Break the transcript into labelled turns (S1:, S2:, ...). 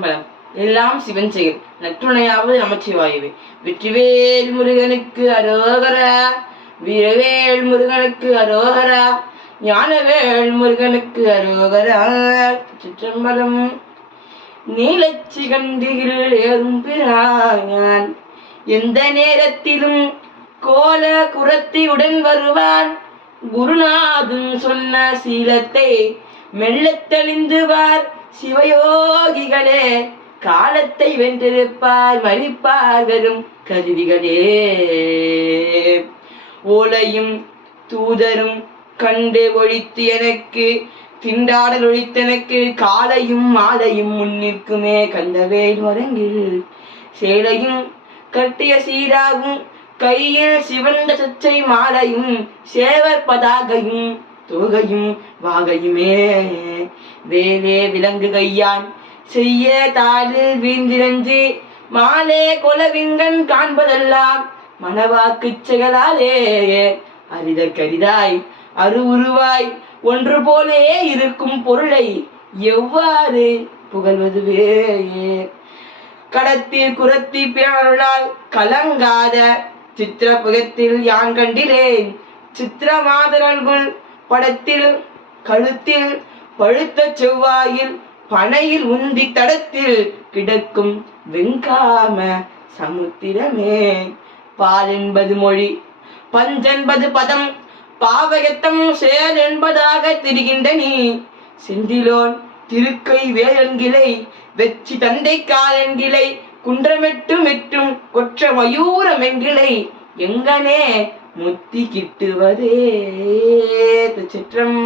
S1: பலம் எல்லாம் சிவன் செயல். நற்றுணையாவது நமச்சிவாயுவே. வெற்றிவேல் முருகனுக்கு அரோகரா. வீரவேல் முருகனுக்கு அரோகரா. ஞானவேல் முருகனுக்கு அரோகரா. சிற்றம்பலம் நீலச்சிகண்டியில் ஏறும் பிரான். எந்த நேரத்திலும் கோல குரத்தியுடன் வருவான். குருநாதன் சொன்ன சீலத்தை மெல்ல தெளிந்துவார் சிவயோகிகளே காலத்தை வென்றிருப்பார் மறிப்பார் வெறும் கருவிகளே. ஓலையும் தூதரும் கண்டு ஒழித்து எனக்கு திண்டாடல் ஒழித்தனக்கு காலையும் மாலையும் முன்னிற்குமே கண்டவேல் மரங்கில். சேலையும் கட்டிய சீராகும் கையில் சிவந்த சச்சை மாலையும் சேவர் பதாகையும் தோகையும் வாகையுமே. வேலே விலங்கு கையான் செய்ய தாளில் வீந்திரஞ்சு மாலே கொலவிங்கன் காண்பதெல்லாம் மனவாக்குச் செயலாலே அரித கரிதாய் அருவுருவாய் ஒன்று போலே இருக்கும் பொருளை எவ்வாறு புகழ்வதுவே? கடத்தில் குரத்தி பிறருளால் கலங்காத சித்திர புகத்தில் யான் கண்டிலேன் சித்திர மாதரன்குள் படத்தில் கழுத்தில் பழுத்த செவ்வாயில் பனையில் உந்தி தடத்தில் கிடக்கும் வெங்காம சமுத்திரமே. பால் என்பது மொழி பஞ்சென்பது பதம் பாவகத்தம் செயல் என்பதாக திரிகின்ற நீ. செந்திலோன் திருக்கை வேலன்கிளை வெச்சி தந்தை காலன்கிளை குன்றமெட்டு மெட்டும் கொற்ற என்கிளை எங்கனே முத்தி கிட்டுவதே சிற்றம்